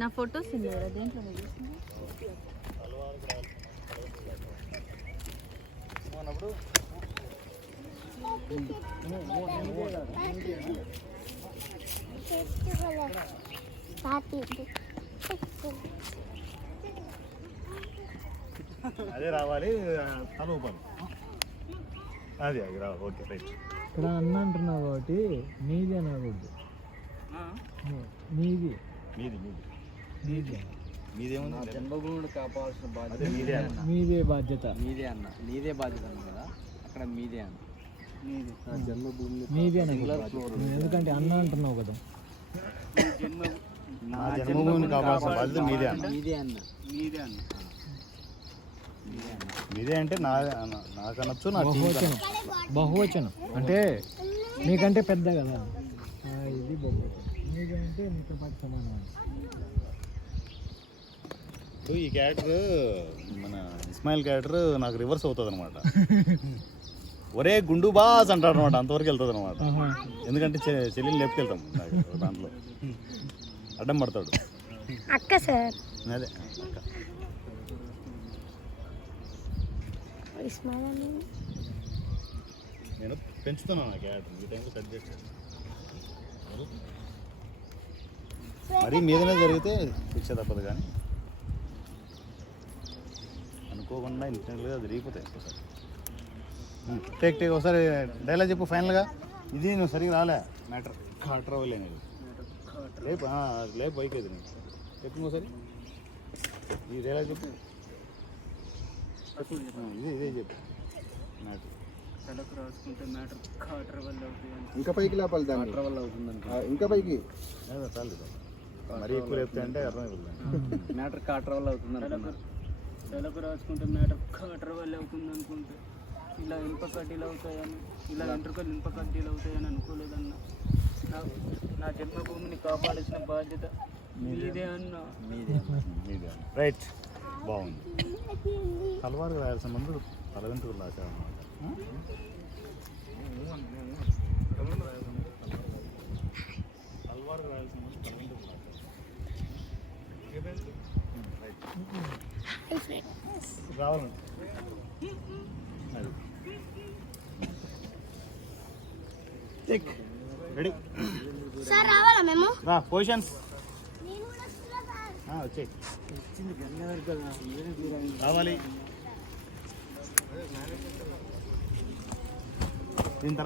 నా ఫొటోస్ ఉన్నారా దేంట్లో అదే రావాలి తల ఊపాలి అది అది రావాలి. Okay right. ఇక్కడ అన్న అంటున్నావు కాబట్టి మీది అనకూడదు. మీది మీది మీది మీది మీదేముంది? జన్మభూమిని కాపాడాల్సిన బాధ్యత మీదే అన్న. మీదే బాధ్యత. మీదే అన్న, నీదే బాధ్యత అన్న కదా, అక్కడ మీదే అన్న. జన్మభూమిని మీదే అనకూడదు ఎందుకంటే అన్న అంటున్నావు కదా. నా జన్మభూమిని కాపాడాల్సిన బాధ్యత మీదే అన్న. మీదే అన్న, మీదే అన్న. మీదే అంటే నాకు అనొచ్చు, నాకు బహువచనం. బహువచనం అంటే నీకంటే పెద్ద కదా, ఇది బహువచనం. మీదే అంటే నీతో పాటు సమానం. ఇప్పుడు ఈ క్యారెక్టర్ మన ఇస్మాయిల్ క్యారెక్టర్ నాకు రివర్స్ అవుతుంది అనమాట. ఒరే గుండు బాస్ అంటాడు అనమాట, అంతవరకు వెళ్తుంది అనమాట. ఎందుకంటే చెల్లిని లేపుకెళ్తాం దాంట్లో అడ్డం పడతాడు. అక్క సార్ అదే నేను పెంచుతున్నాను ఆ క్యారెక్టర్. ఈ టైంలో కట్ చేస్తాను. మరీ మీదనే జరిగితే శిక్ష తప్పదు, కానీ అనుకోకుండా ఇన్సిడెంట్గా జరిగిపోతాయి. టేక్ ఒకసారి డైలాగ్ చెప్పు ఫైనల్గా. ఇది నువ్వు సరిగ్గా రాలే మ్యాటర్ కాటర్ అవ్వలే నేను లేపు లేపు బైక్ అది నేను చెప్పు ఒకసారి. ఈ డైలాగ్ చెప్పు. ఇదే చెప్పు మ్యాటర్. తలకు రాసుకుంటే మ్యాటర్ కాటర్ వల్ల అవుతుంది. ఇంకా పైకి లేపాలి దాన్ని, కాటర్ వల్ల అవుతుంది. ఇంకా పైకి చాలు మరీ ఎక్కువ లేపితే అంటే అర్థమైపోతుంది. మ్యాటర్ కాటర్ వల్ల అవుతుంది అనుకున్నారు. తలకు రాసుకుంటే మ్యాటర్ కాటర్ వల్ల అవుతుంది అనుకుంటే ఇలా ఇనుప కడ్డీలు అవుతాయని, ఇలా వెంట్రుకలు ఇనుప కడ్డీలు అవుతాయని అనుకోలేదన్న. నా జన్మభూమిని కాపాడాల్సిన బాధ్యత మీదే అన్న. మీదే మీదే రైట్. బాగుంది. తలవారు రాయాల్సిన ముందు తల వెంట్రుకలు రాశారన్నమాట. తలవారు రాయాల్సిన ముందు తల వెంట్రుకలు రాశారు. రావాలండి రెడీ సార్ రావాలా మేము? రా పొజిషన్స్ వచ్చేయి. రావాలి.